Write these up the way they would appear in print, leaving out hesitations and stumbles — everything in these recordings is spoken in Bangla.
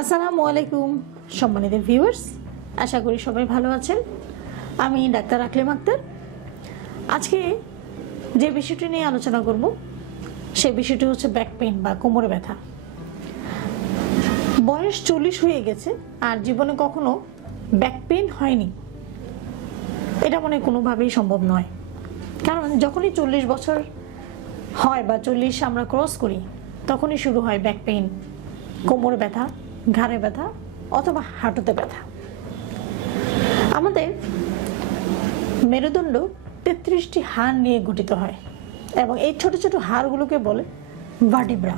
আসসালামু আলাইকুম সম্মানিত ভিউয়ার্স, আশা করি সবাই ভালো আছেন। আমি ডাক্তার আকলিমা আক্তার। আজকে যে বিষয়টি নিয়ে আলোচনা করব সেই বিষয়টি হচ্ছে ব্যাক পেইন বা কোমরে ব্যথা। বয়স 40 হয়ে গেছে আর জীবনে কখনো ব্যাক পেইন হয়নি, এটা মনে কোনোভাবেই সম্ভব নয়। কারণ যখনই 40 বছর হয় বা 40 আমরা ক্রস করি তখনই শুরু হয় ব্যাক পেইন, কোমরে ব্যথা, ঘাড়ে ব্যথা অথবা হাঁটুতে ব্যথা। আমাদের মেরুদণ্ড 33টি হাড় নিয়ে গঠিত হয় এবং এই ছোট ছোট হাড়গুলোকে বলে ভার্টিব্রা।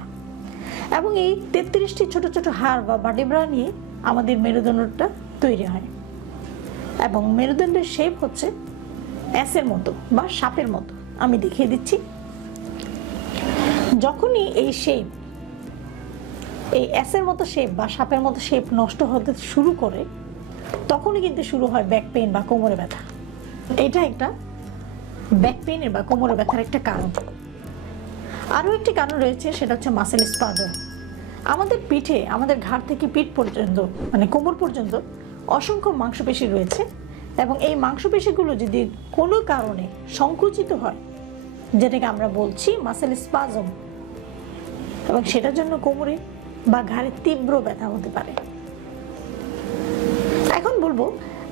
এবং এই 33টি ছোট ছোট হাড় বা ভার্টিব্রা নিয়ে আমাদের মেরুদণ্ডটা তৈরি হয় এবং মেরুদণ্ডের শেপ হচ্ছে এসের মতো বা সাপের মতো। আমি দেখিয়ে দিচ্ছি। যখনই এই এসের মতো শেপ বা সাপের মতো শেপ নষ্ট হতে শুরু করে তখনই কিন্তু শুরু হয় ব্যাক পেইন বা কোমরে ব্যথা। এটা একটা ব্যাক পেইনের বা কোমরে ব্যথার একটা কারণ। আরও একটি কারণ রয়েছে, সেটা হচ্ছে মাসেল স্পাজম। আমাদের পিঠে, আমাদের ঘাড় থেকে পিঠ পর্যন্ত মানে কোমর পর্যন্ত অসংখ্য মাংসপেশি রয়েছে এবং এই মাংসপেশিগুলো যদি কোনো কারণে সংকুচিত হয়, যেটাকে আমরা বলছি মাসেল স্পাজম, এবং সেটার জন্য কোমরে বা ঘাড়ে তীব্র ব্যথা হতে পারে। এখন বলবো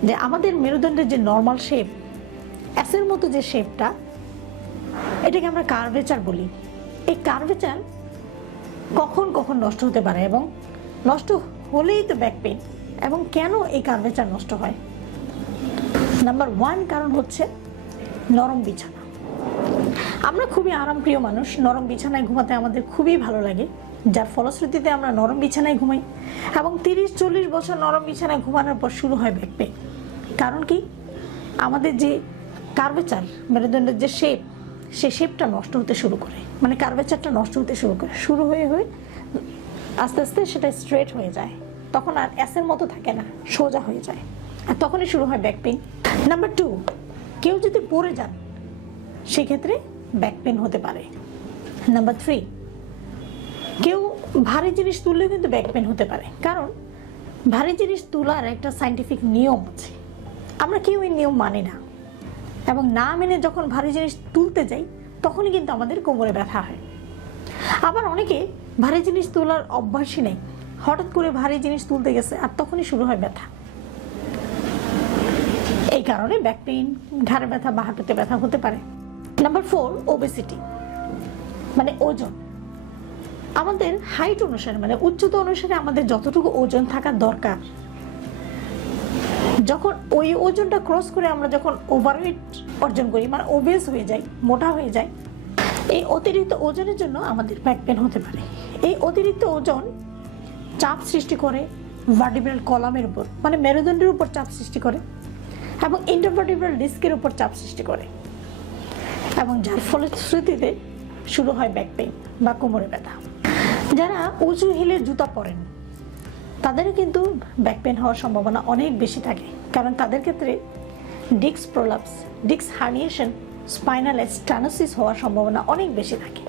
যে আমাদের মেরুদণ্ডের যে নর্মাল শেপ, এসের মতো যে শেপটা, এটাকে আমরা কার্ভেচার বলি। এই কার্ভেচার কখন কখন নষ্ট হতে পারে এবং নষ্ট হলেই তো ব্যাক পেইন। এবং কেন এই কার্ভেচার নষ্ট হয়? নাম্বার 1 কারণ হচ্ছে নরম বিছানা। আমরা খুবই আরামপ্রিয় মানুষ, নরম বিছানায় ঘুমাতে আমাদের খুবই ভালো লাগে, যার ফলশ্রুতিতে আমরা নরম বিছানায় ঘুমাই এবং 30-40 বছর নরম বিছানায় ঘুমানোর পর শুরু হয় ব্যাক পেইন। কারণ কি? আমাদের যে কার্ভেচার, মেরুদণ্ডের যে শেপ, সেই শেপটা নষ্ট হতে শুরু করে, মানে কার্ভেচারটা নষ্ট হতে শুরু হয়ে আস্তে আস্তে সেটা স্ট্রেট হয়ে যায়। তখন আর এসের মতো থাকে না, সোজা হয়ে যায়, আর তখনই শুরু হয় ব্যাক পেইন। নাম্বার 2, কেউ যদি পড়ে যান সেক্ষেত্রে ব্যাক পেইন হতে পারে। নাম্বার 3, কেউ ভারী জিনিস তুললেও কিন্তু ব্যাক পেইন হতে পারে। কারণ ভারী জিনিস তোলার একটা সায়েন্টিফিক নিয়ম আছে, আমরা কেউ এই নিয়ম মানি না এবং না মেনে যখন ভারী জিনিস তুলতে যাই তখনই কিন্তু আমাদের কোমরে ব্যথা হয়। আবার অনেকে ভারী জিনিস তোলার অভ্যাসই নেই, হঠাৎ করে ভারী জিনিস তুলতে গেছে আর তখনই শুরু হয় ব্যথা। এই কারণে ব্যাক পেইন, ঘাড়ে ব্যথা বা হাঁটুতে ব্যথা হতে পারে। নাম্বার 4, ওবেসিটি মানে ওজন। আমাদের হাইট অনুসারে মানে উচ্চতা অনুসারে আমাদের যতটুকু ওজন থাকা দরকার, যখন ওই ওজনটা ক্রস করে আমরা যখন ওভারওয়েট অর্জন করি, মানে ওবেস হয়ে যাই, মোটা হয়ে যায়, এই অতিরিক্ত ওজনের জন্য আমাদের ব্যাক পেইন হতে পারে। এই অতিরিক্ত ওজন চাপ সৃষ্টি করে ভার্টিব্রাল কলামের উপর, মানে মেরুদণ্ডের উপর চাপ সৃষ্টি করে এবং ইন্টারভার্টিব্রাল ডিস্কের উপর চাপ সৃষ্টি করে এবং যার ফলশ্রুতিতে শুরু হয় ব্যাক পেইন বা কোমরে ব্যথা। যারা উঁচু হিলের জুতা পরেন তাদেরও কিন্তু ব্যাক পেইন হওয়ার সম্ভাবনা অনেক বেশি থাকে, কারণ তাদের ক্ষেত্রে disc prolapse, disc herniation, spinal stenosis হওয়ার সম্ভাবনা অনেক বেশি থাকে,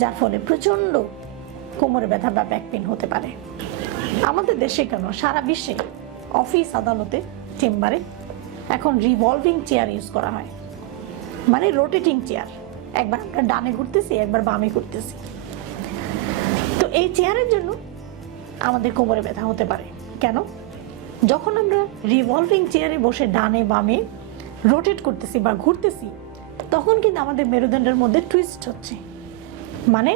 যার ফলে প্রচণ্ড কোমরে ব্যথা বা ব্যাক পেইন হতে পারে। আমাদের দেশে কেন, সারা বিশ্বে অফিস, আদালতে, চেম্বারে এখন রিভলভিং চেয়ার ইউজ করা হয়, মানে রোটেটিং চেয়ার। একবার আমরা ডানে ঘুরতেছি, একবার বামে ঘুরতেছি। তো এই চেয়ারের জন্য আমাদের কোমরে ব্যথা হতে পারে। কেন? যখন আমরা রিভলভিং চেয়ারে বসে ডানে বামে রোটেট করতেছি বা ঘুরতেছি, তখন কিন্তু আমাদের মেরুদণ্ডের মধ্যে টুইস্ট হচ্ছে, মানে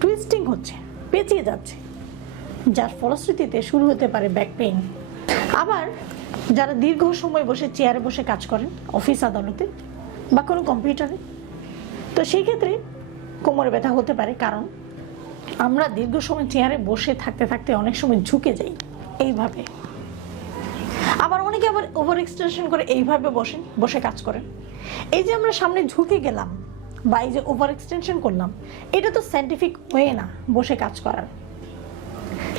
টুইস্টিং হচ্ছে, পেঁচিয়ে যাচ্ছে, যার ফলশ্রুতিতে শুরু হতে পারে ব্যাক পেইন। আবার যারা দীর্ঘ সময় বসে চেয়ারে বসে কাজ করেন, অফিস আদালতে বা কোনো কম্পিউটারে, তো সেই ক্ষেত্রে কোমরে ব্যথা হতে পারে। কারণ আমরা দীর্ঘ সময় চেয়ারে বসে থাকতে থাকতে অনেক সময় ঝুঁকে যাই এইভাবে। আবার অনেকে আবার ওভার এক্সটেনশন করে এইভাবে বসে কাজ করেন। এই যে আমরা সামনে ঝুঁকে গেলাম বা এই যে ওভার এক্সটেনশন করলাম, এটা তো সায়েন্টিফিক ওয়ে না বসে কাজ করার।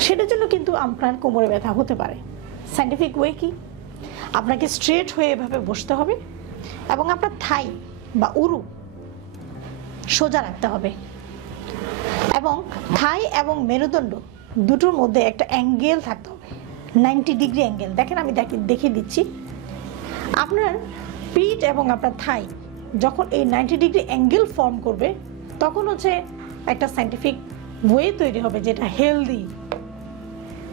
সেটার জন্য কিন্তু আপনার কোমরে ব্যথা হতে পারে। সায়েন্টিফিক ওয়ে কি? আপনাকে স্ট্রেট হয়ে এভাবে বসতে হবে এবং আপনার থাই বা উরু সোজা রাখতে হবে এবং থাই এবং মেরুদণ্ড দুটোর মধ্যে একটা অ্যাঙ্গেল থাকতে হবে, 90 ডিগ্রি অ্যাঙ্গেল। দেখেন আমি দেখিয়ে দিচ্ছি। আপনার পিঠ এবং আপনার থাই যখন এই 90 ডিগ্রি অ্যাঙ্গেল ফর্ম করবে, তখন হচ্ছে একটা সায়েন্টিফিক ওয়ে তৈরি হবে যেটা হেলদি,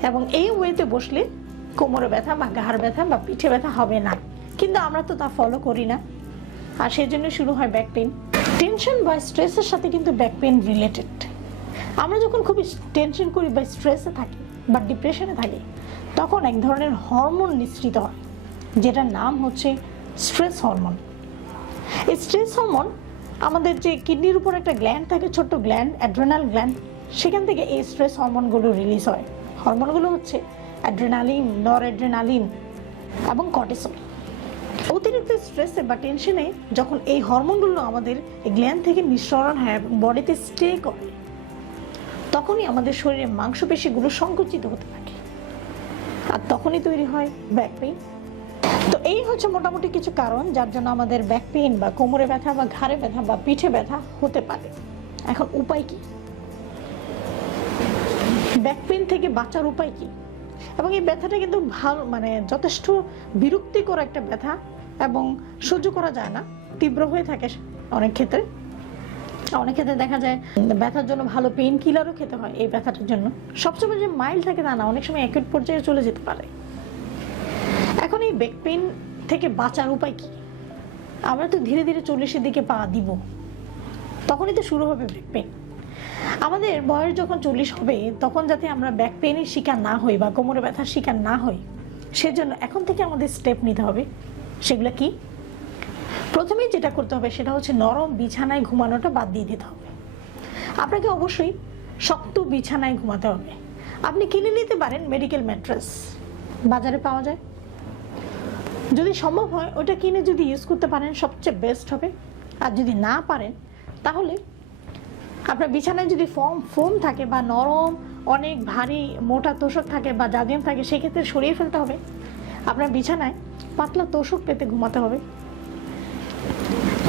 এবং এই ওয়েতে বসলে কোমরে ব্যথা বা ঘাড় ব্যথা বা পিঠে ব্যথা হবে না। কিন্তু আমরা তো তা ফলো করি না, আর সেই জন্য শুরু হয় ব্যাক পেইন। টেনশন বা স্ট্রেসের সাথে কিন্তু ব্যাক পেইন রিলেটেড। আমরা যখন খুবই টেনশন করি বা স্ট্রেসে থাকি বা ডিপ্রেশনে থাকি, তখন এক ধরনের হরমোন নিঃসৃত হয় যেটার নাম হচ্ছে স্ট্রেস হরমোন। এই স্ট্রেস হরমোন আমাদের যে কিডনির উপর একটা গ্ল্যান্ড থাকে, ছোট্ট গ্ল্যান্ড, অ্যাড্রেনাল গ্ল্যান্ড, সেখান থেকে এই স্ট্রেস হরমোনগুলো রিলিজ হয়। হরমোনগুলো হচ্ছে অ্যাড্রেনালিন, নরঅ্যাড্রেনালিন এবং কর্টিসল। অতিরিক্ত স্ট্রেসে বা টেনশনে যখন এই হরমোনগুলো আমাদের গ্ল্যান্ড থেকে নিঃসরণ হয় এবং বডিতে স্টে করে, তখনই আমাদের শরীরে মাংসপেশিগুলো সংকুচিত হতে থাকে, আর তখনই তৈরি হয় ব্যাক পেইন। তো এই হচ্ছে মোটামুটি কিছু কারণ যার জন্য আমাদের ব্যাক পেইন বা কোমরে ব্যথা বা ঘাড়ে ব্যথা বা পিঠে ব্যথা হতে পারে। এখন উপায় কি? ব্যাক পেইন থেকে বাঁচার উপায় কি? এবং এই ব্যথাটা কিন্তু যথেষ্ট বিরক্তিকর একটা ব্যথা এবং সহ্য করা যায় না, তীব্র হয়ে থাকে অনেক ক্ষেত্রে। অনেক ক্ষেত্রে দেখা যায় ব্যথার জন্য ভালো পেইন কিলারও খেতে হয় এই ব্যথাটার জন্য। সবসময় যে মাইল্ড থাকে তা না, অনেক সময় অ্যাকিউট পর্যায়ে চলে যেতে পারে। এখন এই ব্যাক পেইন থেকে বাঁচার উপায় কি? আমরা তো ধীরে ধীরে 40-এর দিকে পা দিব, তখনই তো শুরু হবে ব্যাক পেইন। আমাদের বয়স যখন 40 হবে, তখন যাতে আমরা ব্যাক পেইনের শিকার না হই বা কোমরে ব্যথার শিকার না হই, সেজন্য এখন থেকে আমাদের স্টেপ নিতে হবে। সেগুলো কি? প্রথমেই যেটা করতে হবে সেটা হচ্ছে নরম বিছানায় ঘুমানোটা বাদ দিয়ে দিতে হবে। আপনাকে অবশ্যই শক্ত বিছানায় ঘুমাতে হবে। আপনি কিনে নিতে পারেন মেডিকেল ম্যাট্রেস, বাজারে পাওয়া যায়। যদি সম্ভব হয় ওটা কিনে যদি ইউজ করতে পারেন সবচেয়ে বেস্ট হবে। আর যদি না পারেন, তাহলে আপনার বিছানায় যদি ফোম থাকে বা নরম অনেক ভারী মোটা তোষক থাকে বা জাজিম থাকে, সেক্ষেত্রে সরিয়ে ফেলতে হবে। আপনার বিছানায় পাতলা তোষক পেতে ঘুমাতে হবে।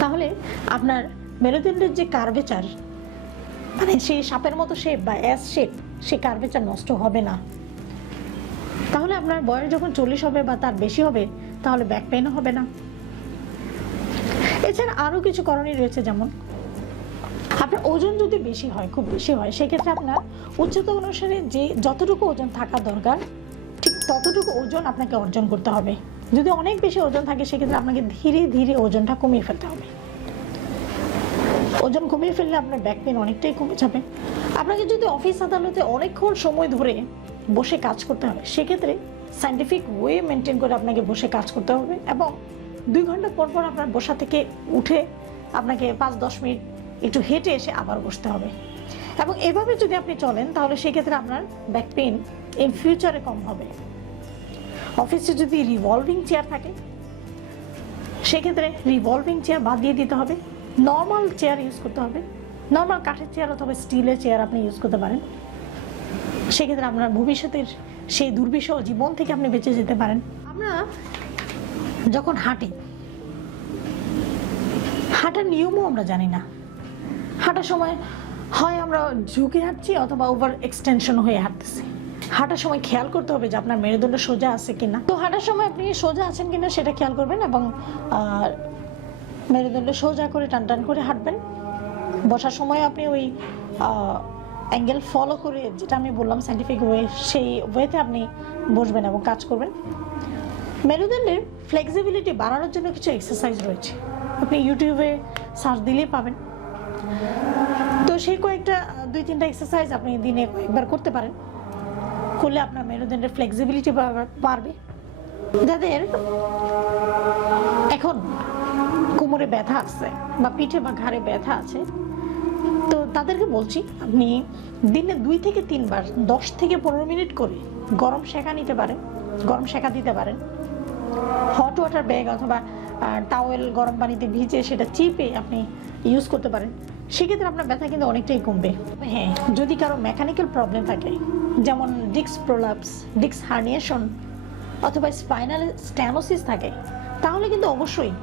তাহলে আপনার মেরুদণ্ডের যে কার্ভেচার, সেই সাপের মতো শেপ বা এস শেপ, সেই কার্ভেচার নষ্ট হবে না। তাহলে আপনার বয়স যখন 40 হবে বা তার বেশি হবে, তাহলে ব্যাক পেইনও হবে না। এছাড়া আরও কিছু করণীয় রয়েছে, যেমন আপনার ওজন যদি বেশি হয়, খুব বেশি হয়, সেক্ষেত্রে আপনার উচ্চতা অনুসারে যে যতটুকু ওজন থাকা দরকার, ঠিক ততটুকু ওজন আপনাকে অর্জন করতে হবে। যদি অনেক বেশি ওজন থাকে, সেক্ষেত্রে আপনাকে ধীরে ধীরে ওজনটা কমিয়ে ফেলতে হবে। ওজন কমিয়ে ফেললে আপনার ব্যাক পেইন অনেকটাই কমে যাবে। আপনাকে যদি অফিস আদালতে অনেকক্ষণ সময় ধরে বসে কাজ করতে হবে, সেক্ষেত্রে সায়েন্টিফিক ওয়ে মেনটেন করে আপনাকে বসে কাজ করতে হবে, এবং 2 ঘন্টা পর পর আপনার বসা থেকে উঠে আপনাকে 5-10 মিনিট একটু হেঁটে এসে আবার বসতে হবে। এবং এভাবে যদি আপনি চলেন, তাহলে সেক্ষেত্রে আপনার ব্যাক পেইন ইন ফিউচারে কম হবে। অফিসে যদি রিভলভিং চেয়ার থাকে, সেক্ষেত্রে রিভলভিং চেয়ার বাদ দিয়ে দিতে হবে, নর্মাল চেয়ার ইউজ করতে হবে। নর্মাল কাঠের চেয়ার অথবা স্টিলের চেয়ার আপনি ইউজ করতে পারেন। সেক্ষেত্রে আপনার ভবিষ্যতের সেই দুর্বিষহ জীবন থেকে আপনি বেঁচে যেতে পারেন। আমরা যখন হাঁটার নিয়মও আমরা জানি না। হাঁটার সময় হয় আমরা ঝুঁকে হাঁটছি অথবা ওভার এক্সটেনশন হয়ে হাঁটতেছি। হাঁটার সময় খেয়াল করতে হবে যে আপনার মেরুদণ্ড সোজা আছে কিনা। তো হাঁটার সময় আপনি সোজা আছেন কিনা সেটা খেয়াল করবেন, এবং মেরুদণ্ড সোজা করে টান টান করে হাঁটবেন। বসার সময় আপনি ওই অ্যাঙ্গেল ফলো করে, যেটা আমি বললাম সায়েন্টিফিক ওয়ে, সেই ওয়েতে আপনি বসবেন এবং কাজ করবেন। মেরুদণ্ডের ফ্লেক্সিবিলিটি বাড়ানোর জন্য কিছু এক্সারসাইজ রয়েছে, আপনি ইউটিউবে সার্চ দিলেই পাবেন। তো সেই কয়েকটা 2-3টা এক্সারসাইজ আপনি দিনে কয়েকবার করতে পারেন। করলে আপনার মেরুদণ্ডের ফ্লেক্সিবিলিটি বাড়বে। যাদের এখন কোমরে ব্যথা আছে বা পিঠে বা ঘাড়ে ব্যথা আছে, তো তাদেরকে বলছি আপনি দিনে 2 থেকে 3 বার 10 থেকে 15 মিনিট করে গরম সেঁকা নিতে পারেন, গরম সেঁকা দিতে পারেন। হট ওয়াটার ব্যাগ অথবা টাওয়েল গরম পানিতে ভিজে সেটা চিপে আপনি ইউজ করতে পারেন। সেক্ষেত্রে আপনার ব্যথা কিন্তু অনেকটাই কমবে। হ্যাঁ, যদি কারো মেকানিক্যাল প্রবলেম থাকে, যেমন ডিস্ক প্রোলাপস, ডিস্ক হার্নিয়েশন অথবা স্পাইনাল স্টেনোসিস থাকে, তাহলে কিন্তু অবশ্যই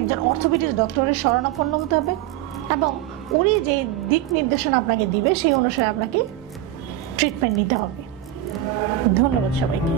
একজন অর্থোপেডিক ডক্টরের শরণাপন্ন হতে হবে, এবং উনি যে দিক নির্দেশনা আপনাকে দিবে সেই অনুসারে আপনাকে ট্রিটমেন্ট নিতে হবে। ধন্যবাদ সবাইকে।